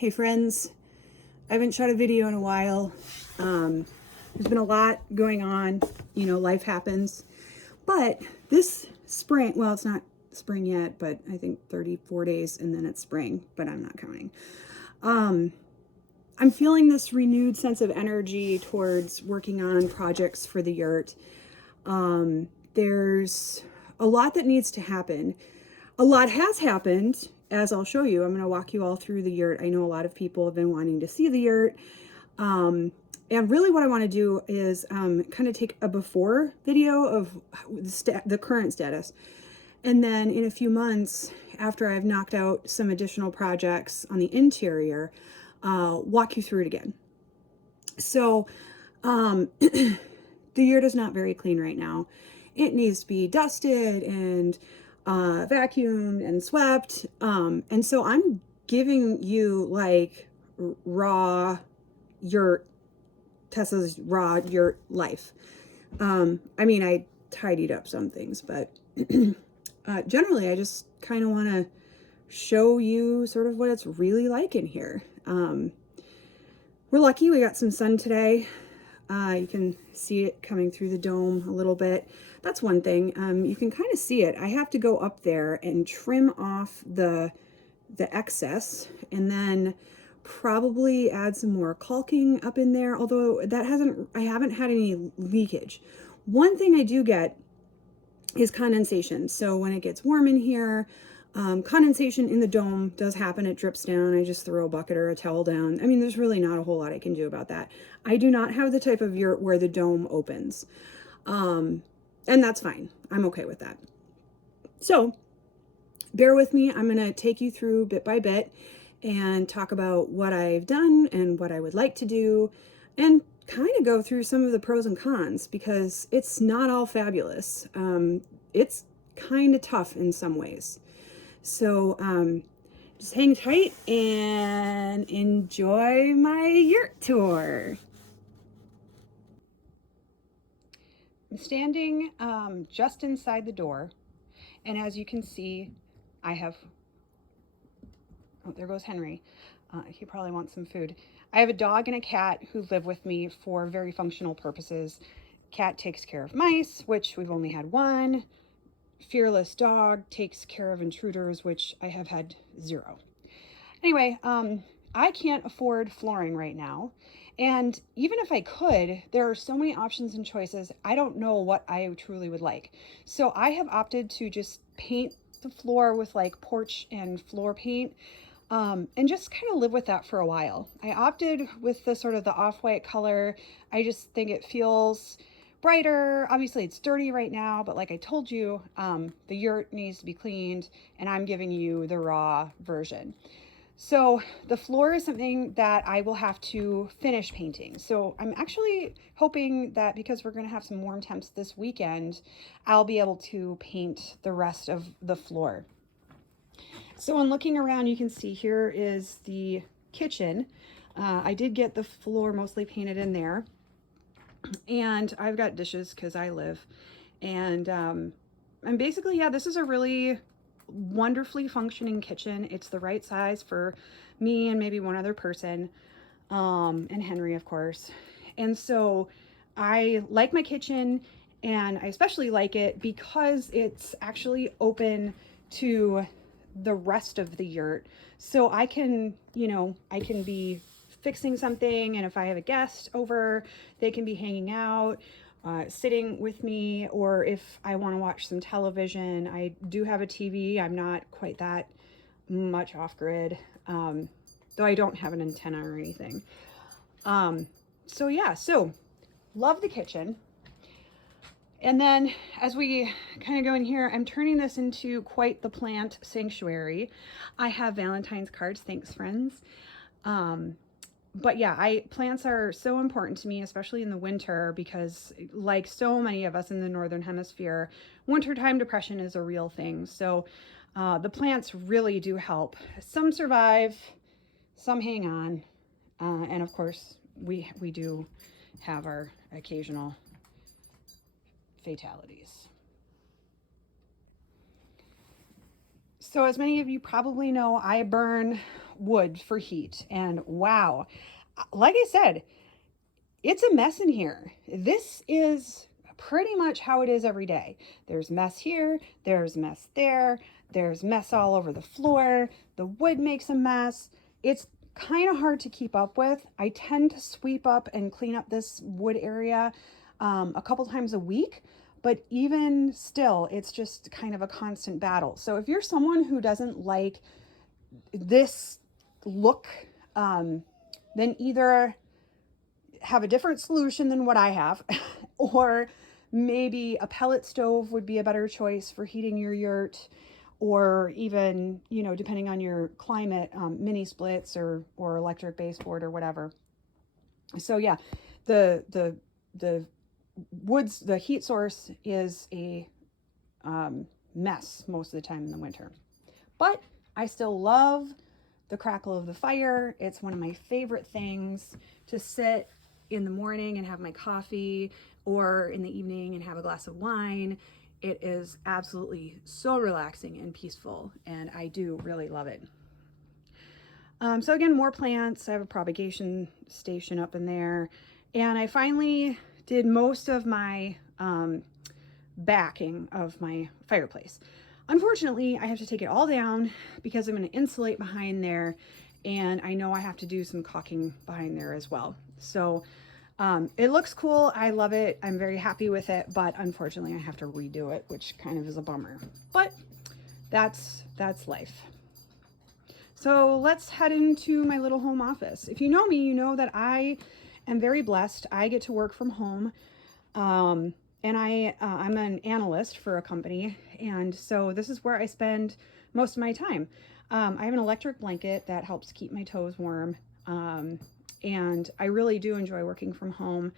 Hey friends, I haven't shot a video in a while. There's been a lot going on, life happens. But this spring, well, it's not spring yet, but I think 34 days and then it's spring, but I'm not counting. I'm feeling this renewed sense of energy towards working on projects for the yurt. There's a lot that needs to happen. A lot has happened, as I'll show you. I'm going to walk you all through the yurt. I know a lot of people have been wanting to see the yurt. And really what I want to do is kind of take a before video of the current status. And then in a few months, after I've knocked out some additional projects on the interior, walk you through it again. So the yurt is not very clean right now. It needs to be dusted and vacuumed and swept. And so I'm giving you like raw yurt, Tessa's raw yurt life. I mean, I tidied up some things, but generally I just kind of want to show you sort of what it's really like in here. We're lucky we got some sun today. You can see it coming through the dome a little bit. That's one thing. You can kind of see it. I have to go up there and trim off the excess and then probably add some more caulking up in there, although I haven't had any leakage. One thing I do get is condensation. So when it gets warm in here, condensation in the dome does happen. It drips down. I just throw a bucket or a towel down. I mean, there's really not a whole lot I can do about that. I do not have the type of yurt where the dome opens. And that's fine. I'm okay with that. So bear with me. I'm going to take you through bit by bit and talk about what I've done and what I would like to do and kind of go through some of the pros and cons because it's not all fabulous. It's kind of tough in some ways. So just hang tight and enjoy my yurt tour. I'm standing just inside the door, and as you can see, I have, oh, there goes Henry. He probably wants some food. I have a dog and a cat who live with me for very functional purposes. Cat takes care of mice, which we've only had one. Fearless dog takes care of intruders, which I have had 0. Anyway, I can't afford flooring right now. And even if I could, there are so many options and choices. I don't know what I truly would like. So I have opted to just paint the floor with like porch and floor paint and just kind of live with that for a while. I opted with the sort of the off-white color. I just think it feels brighter. Obviously it's dirty right now, but like I told you, the yurt needs to be cleaned and I'm giving you the raw version. So the floor is something that I will have to finish painting. So I'm actually hoping that because we're going to have some warm temps this weekend, I'll be able to paint the rest of the floor. So in looking around, you can see here is the kitchen. I did get the floor mostly painted in there. And I've got dishes because I live. And basically, yeah, this is a really wonderfully functioning kitchen. It's the right size for me and maybe one other person, and Henry, of course. And so I like my kitchen, and I especially like it because it's actually open to the rest of the yurt. So I can, I can be fixing something, and if I have a guest over, they can be hanging out, sitting with me, or if I want to watch some television. I do have a TV. I'm not quite that much off grid, though I don't have an antenna or anything. So yeah, so love the kitchen. And then as we kind of go in here, I'm turning this into quite the plant sanctuary. I have Valentine's cards. Thanks, friends. But yeah, plants are so important to me, especially in the winter, because like so many of us in the Northern Hemisphere, wintertime depression is a real thing. So the plants really do help. Some survive, some hang on. And of course, we do have our occasional fatalities. So as many of you probably know, I burn wood for heat, and wow, like I said, it's a mess in here. This is pretty much how it is every day. There's mess here, there's mess there, there's mess all over the floor. The wood makes a mess. It's kind of hard to keep up with. I tend to sweep up and clean up this wood area a couple times a week, but even still, it's just kind of a constant battle. So if you're someone who doesn't like this look, then either have a different solution than what I have, or maybe a pellet stove would be a better choice for heating your yurt, or even, you know, depending on your climate, mini splits or electric baseboard or whatever. So yeah, the woods, the heat source is a mess most of the time in the winter. But I still love the crackle of the fire. It's one of my favorite things to sit in the morning and have my coffee, or in the evening and have a glass of wine. It is absolutely so relaxing and peaceful, and I do really love it. So again, more plants. I have a propagation station up in there, and I finally did most of my backing of my fireplace. Unfortunately, I have to take it all down because I'm going to insulate behind there, and I know I have to do some caulking behind there as well. So it looks cool. I love it. I'm very happy with it, but unfortunately I have to redo it, which kind of is a bummer, but that's life. So let's head into my little home office. If you know me, you know that I am very blessed. I get to work from home. And I'm an analyst for a company, and so this is where I spend most of my time. I have an electric blanket that helps keep my toes warm, and I really do enjoy working from home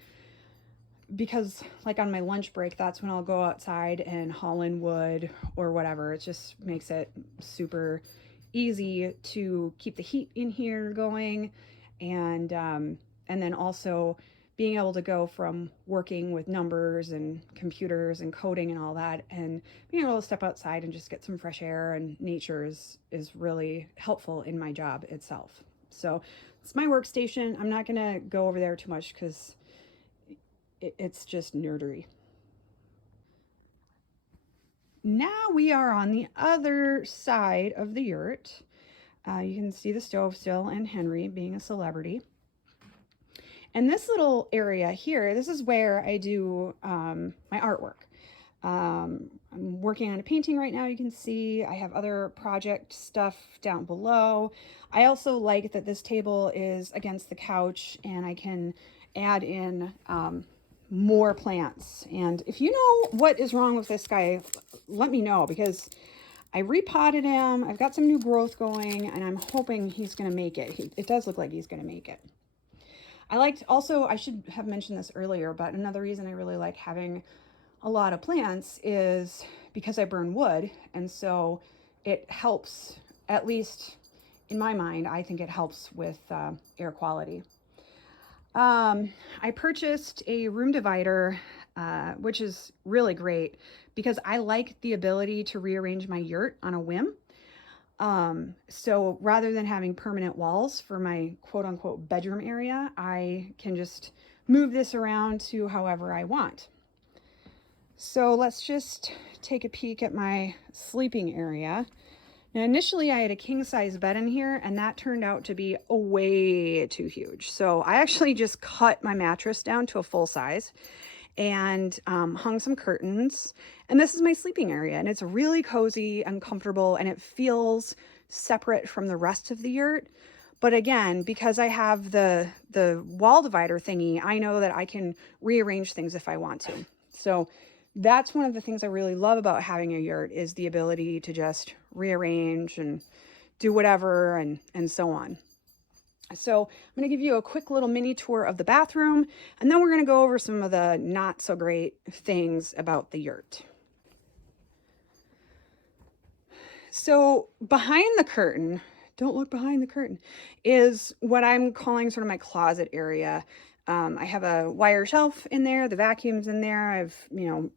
because, like, on my lunch break, that's when I'll go outside and haul in wood or whatever. It just makes it super easy to keep the heat in here going, and then also being able to go from working with numbers and computers and coding and all that, and being able to step outside and just get some fresh air and nature is really helpful in my job itself. So it's my workstation. I'm not gonna go over there too much because it's just nerdery. Now we are on the other side of the yurt. You can see the stove still and Henry being a celebrity. And this little area here, this is where I do my artwork. I'm working on a painting right now, you can see. I have other project stuff down below. I also like that this table is against the couch and I can add in more plants. And if you know what is wrong with this guy, let me know, because I repotted him. I've got some new growth going, and I'm hoping he's going to make it. It does look like he's going to make it. I should have mentioned this earlier, but another reason I really like having a lot of plants is because I burn wood, and so it helps, at least in my mind, I think it helps with air quality. I purchased a room divider, which is really great because I like the ability to rearrange my yurt on a whim. So rather than having permanent walls for my quote unquote bedroom area, I can just move this around to however I want. So let's just take a peek at my sleeping area. Now, initially I had a king size bed in here, and that turned out to be way too huge. So I actually just cut my mattress down to a full size and hung some curtains. And this is my sleeping area, and it's really cozy and comfortable, and it feels separate from the rest of the yurt. But again, because I have the wall divider thingy, I know that I can rearrange things if I want to. So that's one of the things I really love about having a yurt, is the ability to just rearrange and do whatever and so on. So I'm going to give you a quick little mini tour of the bathroom, and then we're going to go over some of the not so great things about the yurt. So behind the curtain, don't look behind the curtain, is what I'm calling sort of my closet area. I have a wire shelf in there, the vacuum's in there, I have,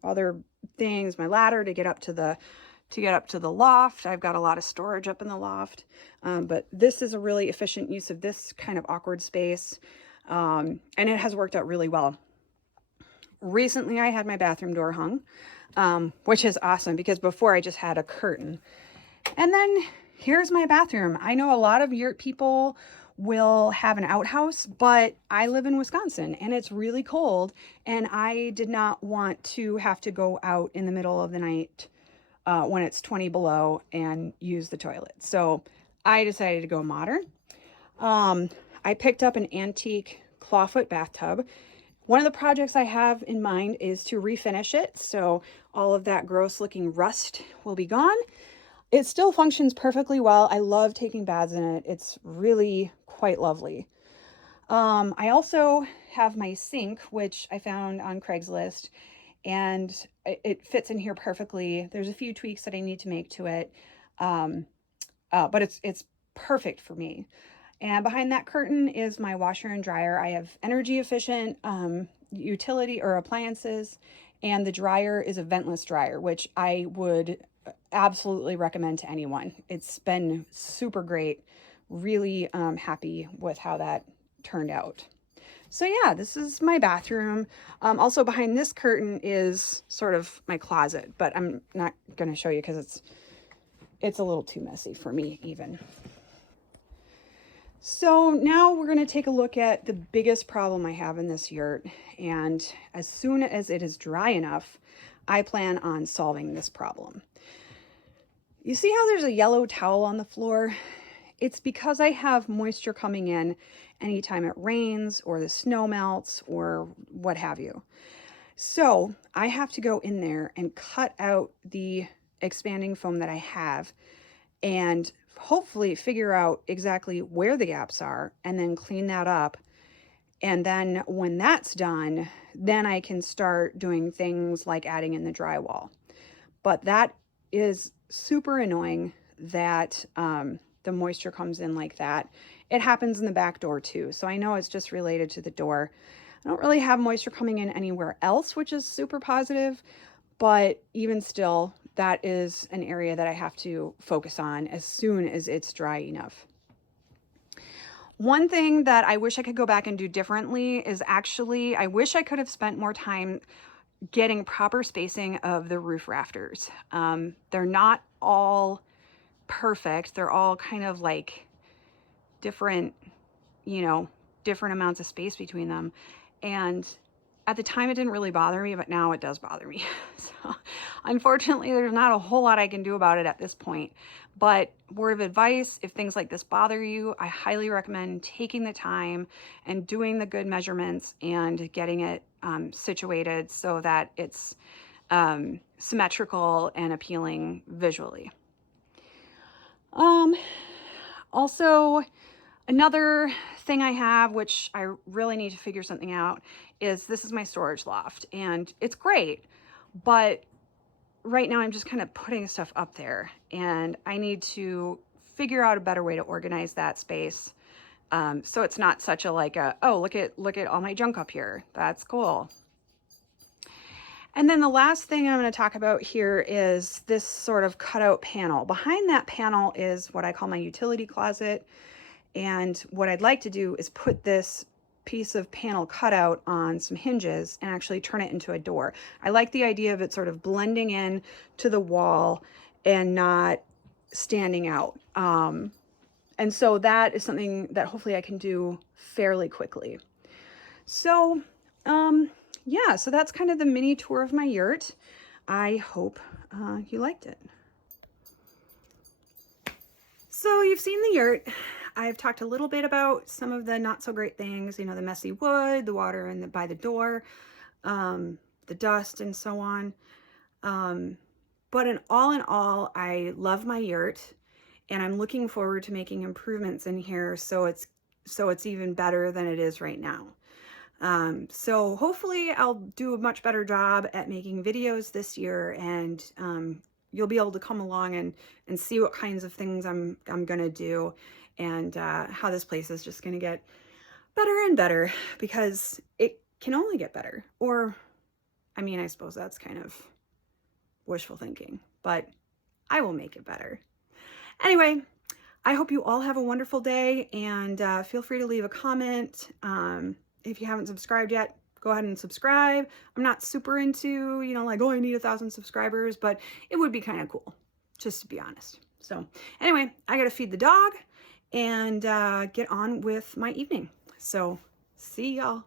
other things, my ladder to get up to the to get up to the loft. I've got a lot of storage up in the loft, but this is a really efficient use of this kind of awkward space, and it has worked out really well. Recently, I had my bathroom door hung, which is awesome because before I just had a curtain. And then here's my bathroom. I know a lot of Yurt people will have an outhouse, but I live in Wisconsin and it's really cold, and I did not want to have to go out in the middle of the night when it's 20 below and use the toilet. So I decided to go modern. I picked up an antique clawfoot bathtub. One of the projects I have in mind is to refinish it, so all of that gross looking rust will be gone. It still functions perfectly well. I love taking baths in it. It's really quite lovely. I also have my sink, which I found on Craigslist, and it fits in here perfectly. There's a few tweaks that I need to make to it, but it's perfect for me. And behind that curtain is my washer and dryer. I have energy efficient utility or appliances, and the dryer is a ventless dryer, which I would absolutely recommend to anyone. It's been super great. Really happy with how that turned out. So yeah, this is my bathroom. Also behind this curtain is sort of my closet, but I'm not going to show you because it's a little too messy for me even. So now we're going to take a look at the biggest problem I have in this yurt, and as soon as it is dry enough, I plan on solving this problem. You see how there's a yellow towel on the floor? It's because I have moisture coming in anytime it rains or the snow melts or what have you. So I have to go in there and cut out the expanding foam that I have and hopefully figure out exactly where the gaps are and then clean that up. And then when that's done, then I can start doing things like adding in the drywall. But that is super annoying that the moisture comes in like that. It happens in the back door too. So I know it's just related to the door. I don't really have moisture coming in anywhere else, which is super positive. But even still, that is an area that I have to focus on as soon as it's dry enough. One thing that I wish I could go back and do differently is actually, I wish I could have spent more time getting proper spacing of the roof rafters. They're not all perfect. They're all kind of like different, different amounts of space between them. And at the time, it didn't really bother me, but now it does bother me. So unfortunately, there's not a whole lot I can do about it at this point. But word of advice, if things like this bother you, I highly recommend taking the time and doing the good measurements and getting it situated so that it's symmetrical and appealing visually. Also, another thing I have, which I really need to figure something out, is this is my storage loft, and it's great, but right now I'm just kind of putting stuff up there, and I need to figure out a better way to organize that space. So it's not such a oh, look at all my junk up here. That's cool. And then the last thing I'm going to talk about here is this sort of cutout panel. Behind that panel is what I call my utility closet. And what I'd like to do is put this piece of panel cutout on some hinges and actually turn it into a door. I like the idea of it sort of blending in to the wall and not standing out. And so that is something that hopefully I can do fairly quickly. So, yeah, so that's kind of the mini tour of my yurt. I hope you liked it. So you've seen the yurt. I've talked a little bit about some of the not so great things, the messy wood, the water by the door, the dust and so on. But in all, I love my yurt, and I'm looking forward to making improvements in here so it's even better than it is right now. So hopefully I'll do a much better job at making videos this year, and you'll be able to come along and see what kinds of things I'm gonna do, and how this place is just gonna get better and better, because it can only get better. Or, I mean, I suppose that's kind of wishful thinking, but I will make it better. Anyway, I hope you all have a wonderful day, and feel free to leave a comment. If you haven't subscribed yet, go ahead and subscribe. I'm not super into, you know, like, oh, I need 1,000 subscribers, but it would be kind of cool, just to be honest. So anyway, I gotta feed the dog and get on with my evening. So see y'all.